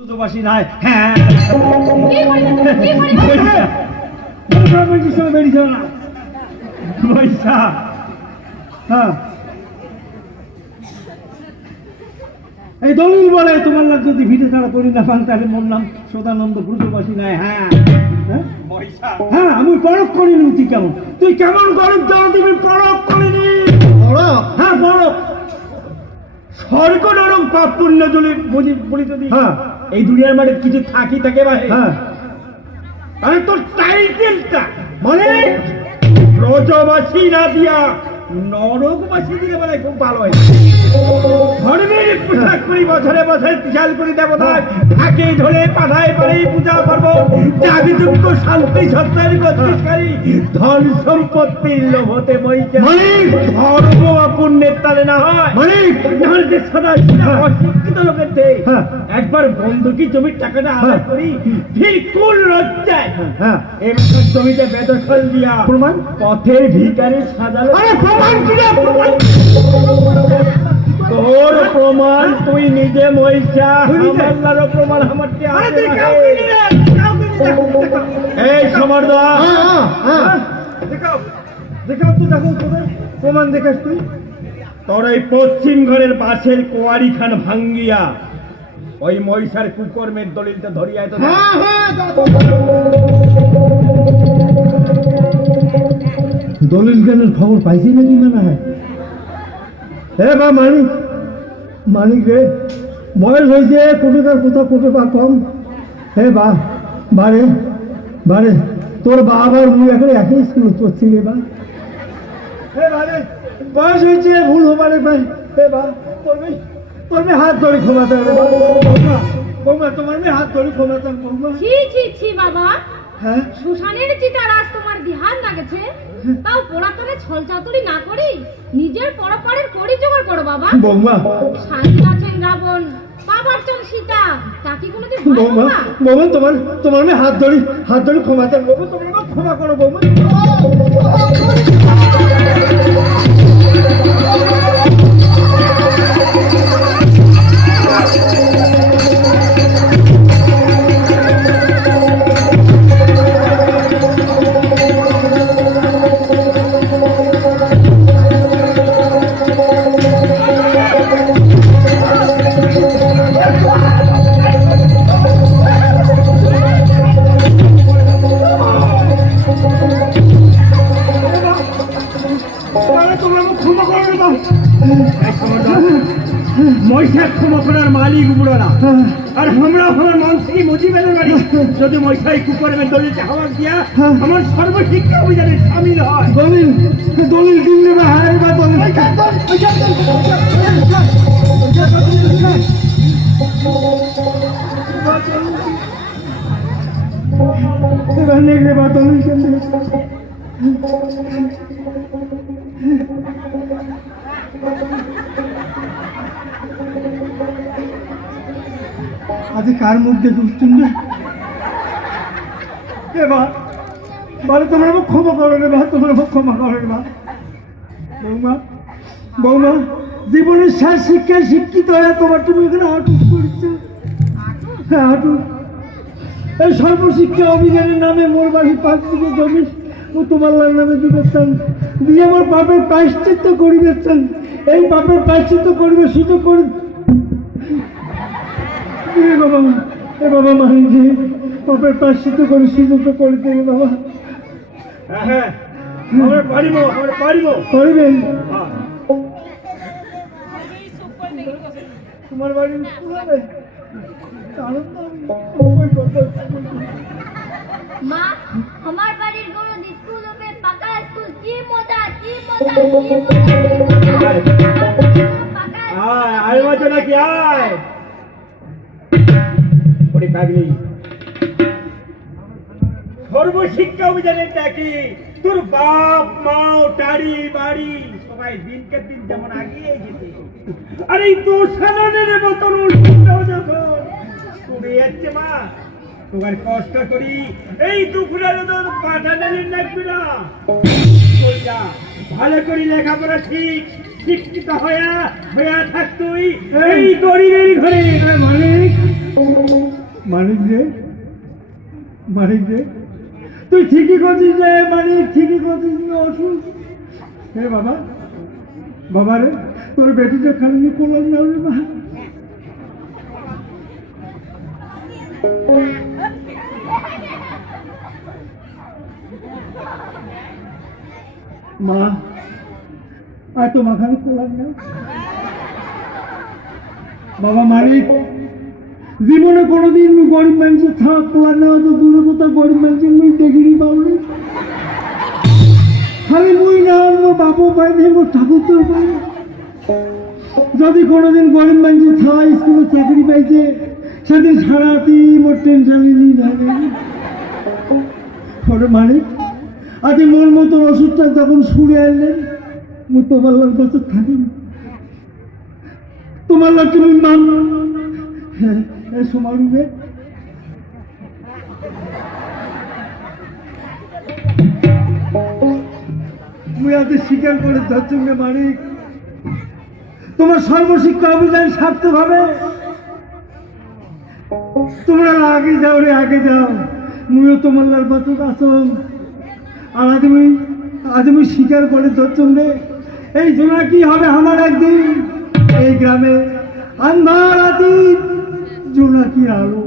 দুবাসী নাই। হ্যাঁ বেরিয়েছ না পয়সা। হ্যাঁ এই দলিল বলে তোমার নাম যদি ভিটে ছাড়া করি না পান তাহলে মোর নাম সদানন্দ ব্রজবাসী নাই। হ্যাঁ হ্যাঁ আমি পরখ করিনি। তুই কেমন গরিব জনদেবী পরখ করিনি। হ্যাঁ পরখ স্বর্গ নরক পাপ পুণ্য বলি যদি এই দুনিয়ার মাঠে কিছু থাকি থাকে বা তাহলে তোর টাইটেলটা মানে ব্রজবাসী না দিয়া নরকবাসী দিলে মানে খুব ভালো হয়। ধর্মের পোশাক করি বছরে বছরে বিশাল করি দেবতায় থাকে ধরে পাঠায় পারি পূজা করবো জাগযুক্ত শান্তি সত্তার গতিকারী ধন সম্পত্তির লোভতে বইছে ধর্ম পুণ্যের তালে না হয় যে সদা অশিক্ষিত লোকের একবার বন্ধুকি জমির টাকাটা আদায় করি বিলকুল লজ্জায় এবার জমিতে বেদখল দিয়া প্রমাণ পথের ভিকারে সাজালো। তোর প্রমাণ তুই নিজে মহিষা আমার প্রমাণ আমার এই সমর্দা দেখাও তুই দেখো প্রমাণ দেখাস তুই তোর এই পশ্চিম ঘরের বাসের কোয়ারি খান ভাঙ্গিয়া ওই মহিষার কুকর্মের দলিলটা ধরিয়া তো দলিল জ্ঞানের খবর পাইছি নাকি মনে হয়। হে বা মানিক রে বয়স হয়েছে কোটোটার কোটো বা কম। হে বারে তোর বাবার মুই এখন একই স্কুল করছি রে বা। হে বারে বয়স হয়েছে ভুল হবারে ভাই। হে বা তোর মে হাত ধরে ক্ষমাতাম রে বৌমা তোমার মে হাত ধরে ক্ষমাতাম বৌমা। ছি বাবা হ্যাঁ সুশানের চিতার আজ তোমার ধ্যান লাগেছে তাও পোড়াতনে ছল চাতুরি না করি নিজের পরপারের করি জোগাড় করো বাবা। বৌমা শান্তি আছেন রাবণ বাবার চল সীতা তাকে কোনোদিন বৌমা তোমার মে হাত ধরি ক্ষমাতাম বৌমা। তোমার ক্ষমা করো বৌমা। মহিষার ক্ষমা করার মালিক বুড়ারা আর আমরা আমার মানসিক মজিবের বাড়ি যদি মহিষাই কুকর্মের দলিলটা হাওয়া দিয়া আমার সর্বশিক্ষা অভিযানে সামিল হয়। দলিল কিনলে বা হারাই বা দলিল নেগড়ে বা দলিল কিনলে আজ কার মুখ দেখে উঠছেন না তোমার ক্ষমা করো রে বা তোমার ক্ষমা করো রে বা। বৌমা জীবনের সার শিক্ষায় শিক্ষিত হয়ে তোমার তুমি এখানে হাঁটুস করছো। হ্যাঁ হাঁটুস এই সর্বশিক্ষা অভিযানের নামে মোর বাড়ির 5 দিকে জমি ও তোমার নামে দিবেছেন দিয়ে আমার বাপের প্রায়শ্চিত্ত করিবেছেন। এই বাপের প্রায়শ্চিত্ত করিবে সুযোগ করে বাবা মাহিজি বাপের প্রায়শ্চিত্ত করে সুযোগ করে দেবে বাবা। হ্যাঁ করিবেন তোমার বাড়ি স্কুল হবে মা আমার বাড়ির গরু স্কুল হবে পাকা স্কুল কি মজা আয় মজা নাকি আয় সর্বশিক্ষা অভিযানের ডাকি তোর বাপ মাও টাড়ি বাড়ি সবাই দিনকে দিন যেমন আগিয়ে গেছে আর এই দোষানের মতন যখন করে যাচ্ছে মা তোমার কষ্ট করি এই দুপুরের পাঠানের লাগবে না ভালো করে লেখাপড়া শিক্ষিত হইয়া থাকতুই এই গরিবের ঘরে মালিক মানিক রে, মানিক রে, তুই ঠিকই করছিস রে মানিক, ঠিকই করছিস অসুখ। হে বাবা, বাবা রে, তোর বেটিটা খালি কোলার নাও রে মা। মা আর তো মাখানে কোলার নাও। বাবা মানিক, জীবনে কোনোদিন গরিব মানুষের থাক কোলার নেওয়া তো দূরে কোথাও গরিব মানুষের মুই দেখিনি পাবলি। খালি মুই না মোর বাপও পাইনি, মোর ঠাকুর তো পাই। যদি কোনোদিন গরিব মানুষের থাকা স্কুলে চাকরি পাইছে, সেদিন সারাতি মোর টেনশনই নিয়ে যাবে। মানিক, আজ মোর মতন ওষুধটা যখন সুরে আনলেন, মুই তোমার লোক বছর থাকিনি। তোমার লোক তুমি মান সমারুবে মুই আজ স্বীকার করে ধরছুঙ্গে মানিক, তোমার সর্বশিক্ষা অভিযান সার্থক হবে। তোমরা আগে যাও রে, আগে যাও। মুইও তোমার লার বছর আসম। আর আজ আমি স্বীকার করে ধরছুঙ্গে, এই জোনা কি হবে আমার একদিন এই গ্রামে আন্ধার রাতি জোনাকি আলো।